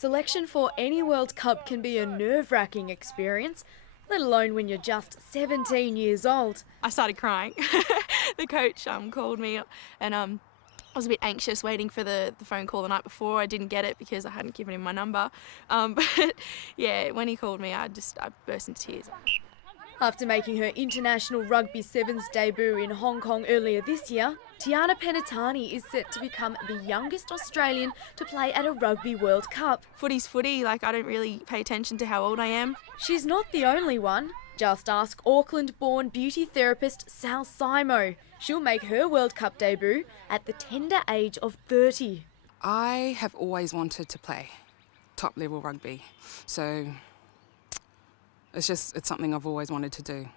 Selection for any World Cup can be a nerve-wracking experience, let alone when you're just 17 years old. I started crying. The coach called me and I was a bit anxious waiting for the phone call the night before. I didn't get it because I hadn't given him my number. But yeah, when he called me, I burst into tears. After making her international Rugby Sevens debut in Hong Kong earlier this year, Tiana Penitani is set to become the youngest Australian to play at a Rugby World Cup. Footy's footy, I don't really pay attention to how old I am. She's not the only one. Just ask Auckland-born beauty therapist Sal Simo. She'll make her World Cup debut at the tender age of 30. I have always wanted to play top-level rugby, so it's something I've always wanted to do.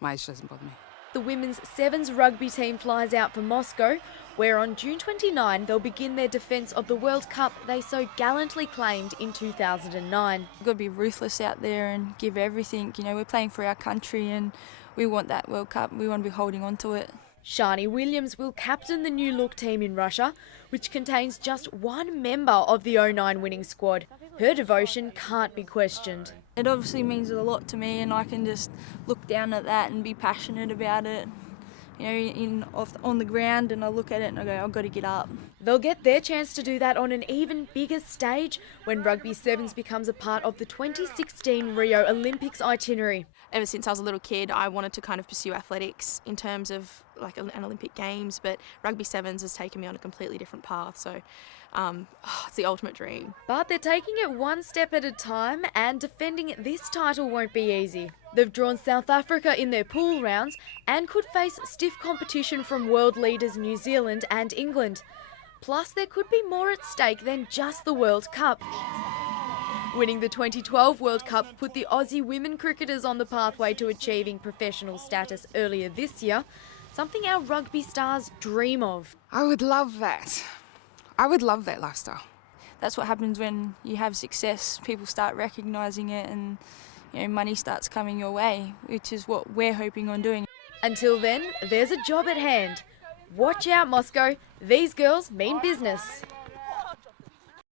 My age doesn't bother me. The women's sevens rugby team flies out for Moscow, where on June 29 they'll begin their defence of the World Cup they so gallantly claimed in 2009. We've got to be ruthless out there and give everything. You know, we're playing for our country and we want that World Cup. We want to be holding on to it. Shani Williams will captain the new look team in Russia, which contains just one member of the 09 winning squad. Her devotion can't be questioned. It obviously means a lot to me, and I can just look down at that and be passionate about it. You know, on the ground, and I look at it and I go, I've got to get up. They'll get their chance to do that on an even bigger stage when Rugby Sevens becomes a part of the 2016 Rio Olympics itinerary. Ever since I was a little kid, I wanted to kind of pursue athletics in terms of like an Olympic Games, but Rugby Sevens has taken me on a completely different path, so it's the ultimate dream. But they're taking it one step at a time, and defending this title won't be easy. They've drawn South Africa in their pool rounds and could face stiff competition from world leaders New Zealand and England. Plus, there could be more at stake than just the World Cup. Winning the 2012 World Cup put the Aussie women cricketers on the pathway to achieving professional status earlier this year, something our rugby stars dream of. I would love that. I would love that lifestyle. That's what happens when you have success. People start recognising it and, you know, money starts coming your way, which is what we're hoping on doing. Until then, there's a job at hand. Watch out, Moscow. These girls mean business.